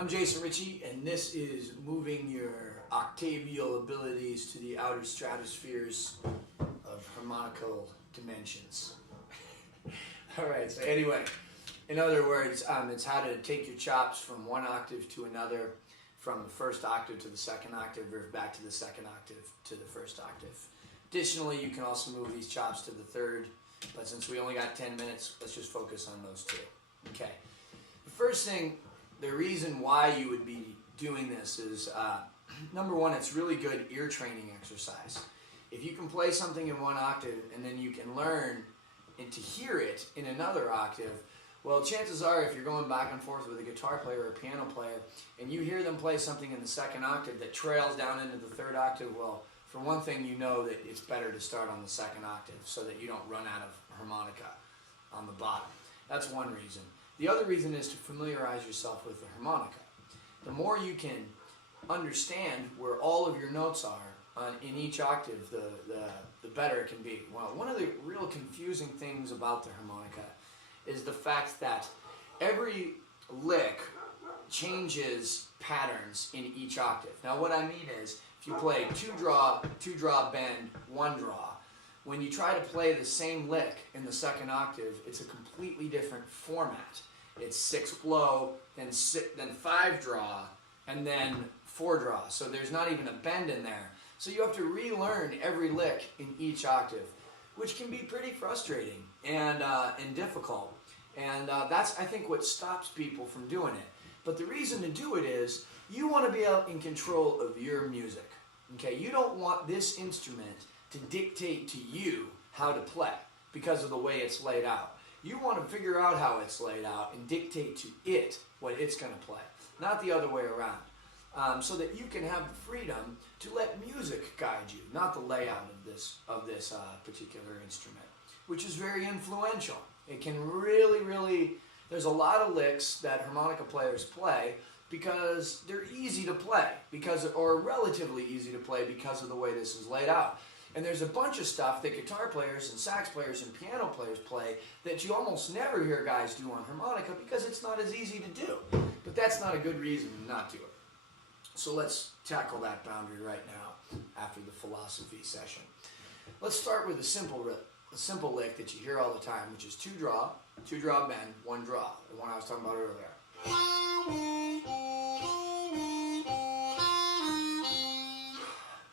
I'm Jason Ricci, and this is moving your octavial abilities to the outer stratospheres of harmonical dimensions. Alright, so anyway, in other words, it's how to take your chops from one octave to another, from the first octave to the second octave, or back to the second octave to the first octave. Additionally, you can also move these chops to the third, but since we only got 10 minutes, let's just focus on those two. Okay. The first thing, the reason why you would be doing this is, number one, it's really good ear training exercise. If you can play something in one octave and then you can learn and to hear it in another octave, well, chances are if you're going back and forth with a guitar player or a piano player and you hear them play something in the second octave that trails down into the third octave, well, for one thing, you know that it's better to start on the second octave so that you don't run out of harmonica on the bottom. That's one reason. The other reason is to familiarize yourself with the harmonica. The more you can understand where all of your notes are in each octave, the better it can be. Well, one of the real confusing things about the harmonica is the fact that every lick changes patterns in each octave. Now what I mean is, if you play two draw, bend, one draw, when you try to play the same lick in the second octave, it's a completely different format. It's 6 blow, then 5 draw, and then 4 draw. So there's not even a bend in there. So you have to relearn every lick in each octave, which can be pretty frustrating and difficult. And that's, I think, what stops people from doing it. But the reason to do it is, you want to be in control of your music. Okay? You don't want this instrument to dictate to you how to play because of the way it's laid out. You want to figure out how it's laid out and dictate to it what it's going to play, not the other way around. So that you can have the freedom to let music guide you, not the layout of this particular instrument, which is very influential. It can really, there's a lot of licks that harmonica players play because they're easy to play, or relatively easy to play because of the way this is laid out. And there's a bunch of stuff that guitar players and sax players and piano players play that you almost never hear guys do on harmonica because it's not as easy to do. But that's not a good reason not to do it. So let's tackle that boundary right now after the philosophy session. Let's start with a simple lick that you hear all the time, which is two draw, bend, one draw, the one I was talking about earlier.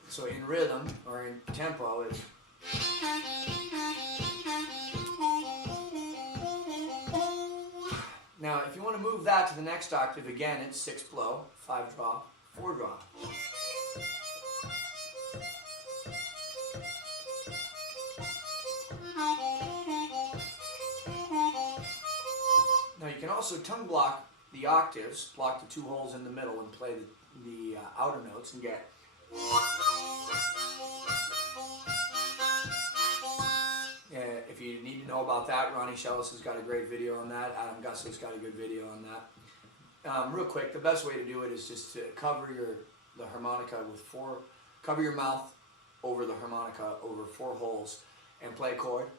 So in rhythm, or in tempo, it's... Now, if you want to move that to the next octave, again, it's 6 blow, 5 draw, 4 draw. Now, you can also tongue block the octaves, block the 2 holes in the middle, and play the outer notes and get... If you need to know about that, Ronnie Shellis has got a great video on that. Adam Gusslick's got a good video on that. Real quick, the best way to do it is just to cover the harmonica with cover your mouth over the harmonica over 4 holes and play a chord,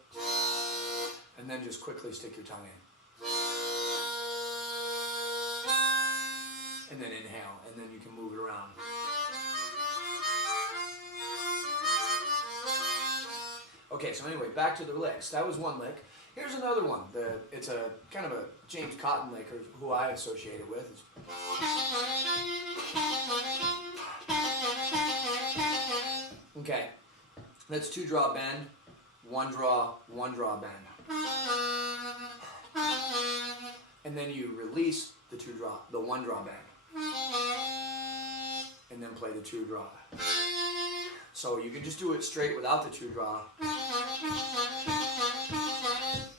and then just quickly stick your tongue in. And then inhale, and then you can move it around. Okay, so anyway, back to the licks. That was one lick. Here's another one. It's a kind of a James Cotton lick, or who I associate it with. Okay, that's 2 draw bend, 1 draw bend. And then you release the 1 draw bend. And then play the 2 draw. So you can just do it straight without the 2 draw.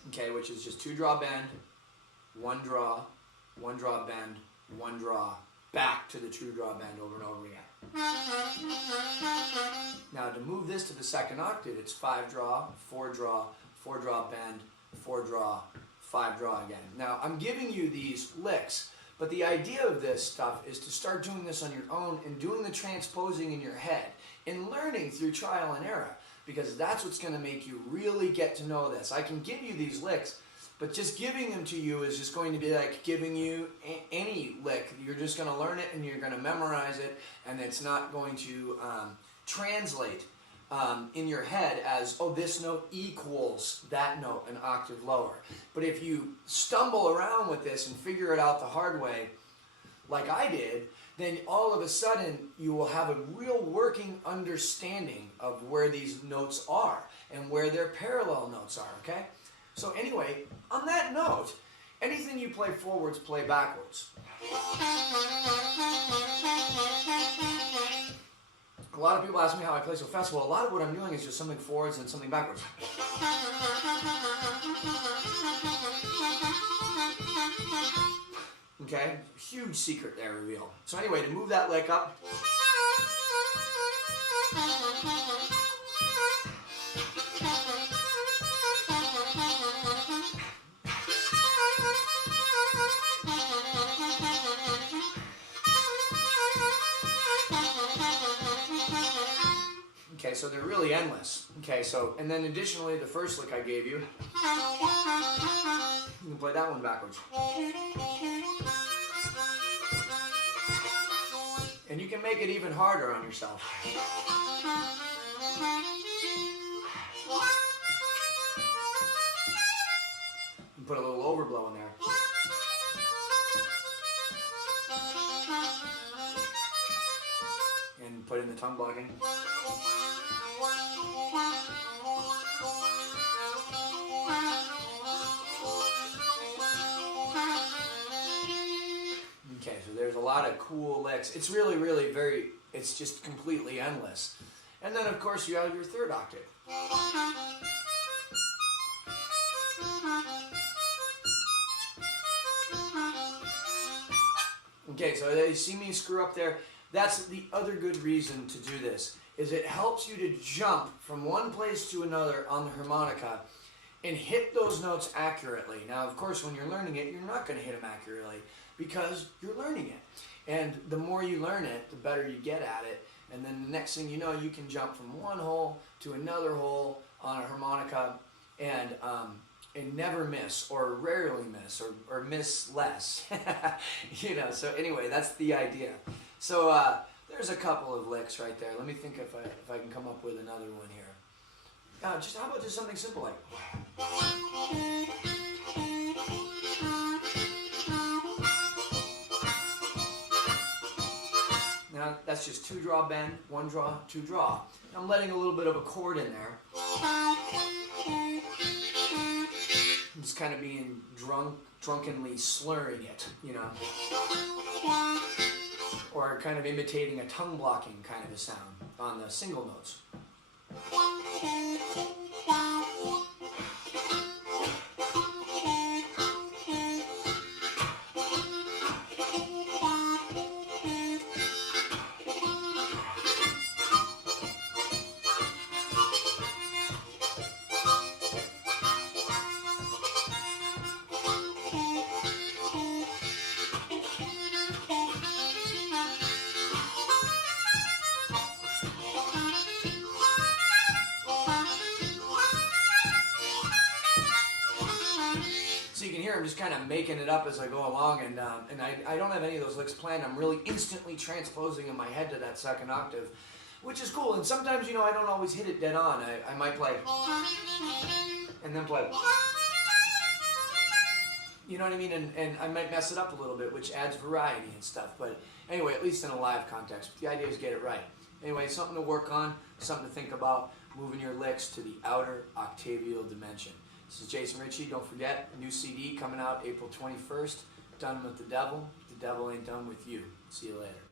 Okay, which is just 2 draw bend, 1 draw bend, 1 draw, back to the 2 draw bend over and over again. Now to move this to the second octave, it's 5 draw, 4 draw, 4 draw bend, 4 draw, 5 draw again. Now I'm giving you these licks, but the idea of this stuff is to start doing this on your own and doing the transposing in your head and learning through trial and error, because that's what's going to make you really get to know this. I can give you these licks, But just giving them to you is just going to be like giving you any lick. You're just going to learn it and you're going to memorize it, and it's not going to translate in your head as, oh, this note equals that note an octave lower. But if you stumble around with this and figure it out the hard way, like I did, then all of a sudden you will have a real working understanding of where these notes are and where their parallel notes are, okay? So anyway, on that note, anything you play forwards, play backwards. A lot of people ask me how I play so fast. Well, a lot of what I'm doing is just something forwards and something backwards. Okay? Huge secret there revealed. So anyway, to move that lick up. Okay, so they're really endless. Okay, so, and then additionally, the first lick I gave you, you can play that one backwards. And you can make it even harder on yourself. And put a little overblow in there. And put in the tongue blocking. Okay, so there's a lot of cool licks. It's really, really very, it's just completely endless. And then, of course, you have your third octave. Okay, so you see me screw up there. That's the other good reason to do this, is it helps you to jump from one place to another on the harmonica and hit those notes accurately. Now, of course, when you're learning it, you're not going to hit them accurately because you're learning it. And the more you learn it, the better you get at it. And then the next thing you know, you can jump from one hole to another hole on a harmonica and never miss, or rarely miss, or miss less. You know, so anyway, that's the idea. So there's a couple of licks right there. Let me think if I can come up with another one here. Just how about just something simple like. Now that's just 2 draw bend, 1 draw, 2 draw. I'm letting a little bit of a chord in there. I'm just kind of being drunkenly slurring it, you know. Or kind of imitating a tongue blocking kind of a sound on the single notes. So you can hear I'm just kind of making it up as I go along, and I don't have any of those licks planned. I'm really instantly transposing in my head to that second octave, which is cool. And sometimes, you know, I don't always hit it dead on. I might play and then play, you know what I mean? And I might mess it up a little bit, which adds variety and stuff. But anyway, at least in a live context. But the idea is get it right. Anyway, something to work on, something to think about, moving your licks to the outer octavial dimension. This is Jason Ricci. Don't forget, new CD coming out April 21st. Done with the devil. The devil ain't done with you. See you later.